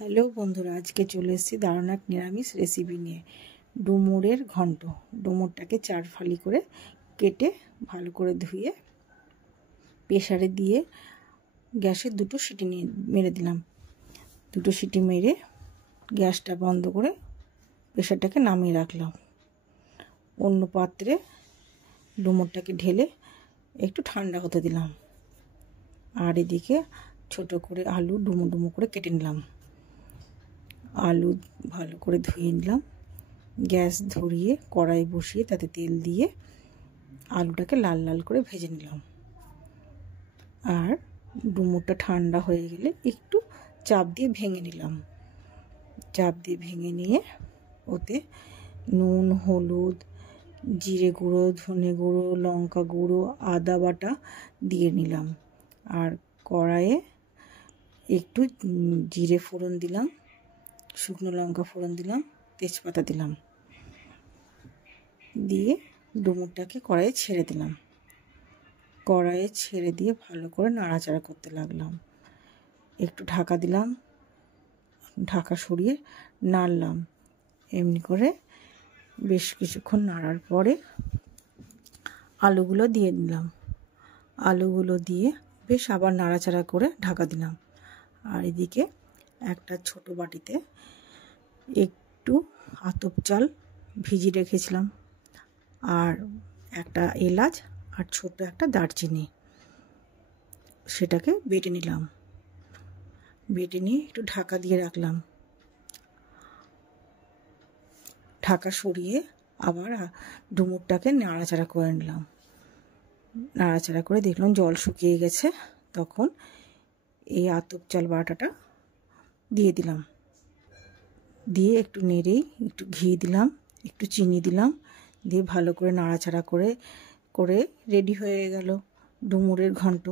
Hello বন্ধুরা, আজকে চলে এসেছি দারুণ এক নিরামিষ রেসিপি নিয়ে। ডুমুরের ঘন্ট। ডুমুরটাকে 4 ফালি করে কেটে ভালো করে ধুয়ে প্রেসারে দিয়ে গ্যাসে 2টো সিটি মেরে দিলাম। 2টো সিটি মেরে গ্যাসটা বন্ধ করে প্রেসারটাকে নামিয়ে রাখলাম। অন্য পাত্রে ডুমুরটাকে ঢেলে একটু ঠান্ডা হতে দিলাম। আর এদিকে ছোট করে আলু ডুমো ডুমো করে কেটে নিলাম। আলু ভালো করে ধুয়ে নিলাম। গ্যাস ধরিয়ে কড়াই বসিয়ে তাতে তেল দিয়ে আলুটাকে লাল লাল করে ভেজে নিলাম। আর ডুমুরটা ঠান্ডা হয়ে গেলে একটু চাপ দিয়ে ভেঙে নিলাম। চাপ দিয়ে ভেঙে নিয়ে ওতে নুন, হলুদ, জিরে গুঁড়ো, ধনে গুঁড়ো, লঙ্কা গুঁড়ো, আদা বাটা দিয়ে নিলাম। আর কড়াইয়ে একটু জিরে ফোড়ন দিলাম, শুকনো লঙ্কা ফোড়ন দিলাম, তেজপাতা দিলাম, দিয়ে ডুমুরটাকে কড়াইয়ে ছেড়ে দিলাম। কড়াইয়ে ছেড়ে দিয়ে ভালো করে নাড়াচাড়া করতে লাগলাম। একটু ঢাকা দিলাম, ঢাকা সরিয়ে নাড়লাম। এমনি করে বেশ কিছুক্ষণ নাড়ার পরে আলুগুলো দিয়ে দিলাম। আলুগুলো দিয়ে বেশ আবার নাড়াচাড়া করে ঢাকা দিলাম। আর এদিকে একটা ছোট বাটিতে একটু আতপ চাল ভিজিয়ে রেখেছিলাম, আর একটা এলাচ আর ছোট একটা দারচিনি, সেটাকে বেটে নিলাম। বেটে নিয়ে একটু ঢাকা দিয়ে রাখলাম। ঢাকা সরিয়ে আবার ডুমুরটাকে নাড়াচাড়া করে নিলাম। নাড়াচাড়া করে দেখলাম জল শুকিয়ে গেছে। তখন এই আতপ চাল বাটাটা দিয়ে দিলাম। দিয়ে একটু নেড়েই একটু ঘি দিলাম, একটু চিনি দিলাম, দিয়ে ভালো করে নাড়াচাড়া করে রেডি হয়ে গেল ডুমুরের ঘন্ট।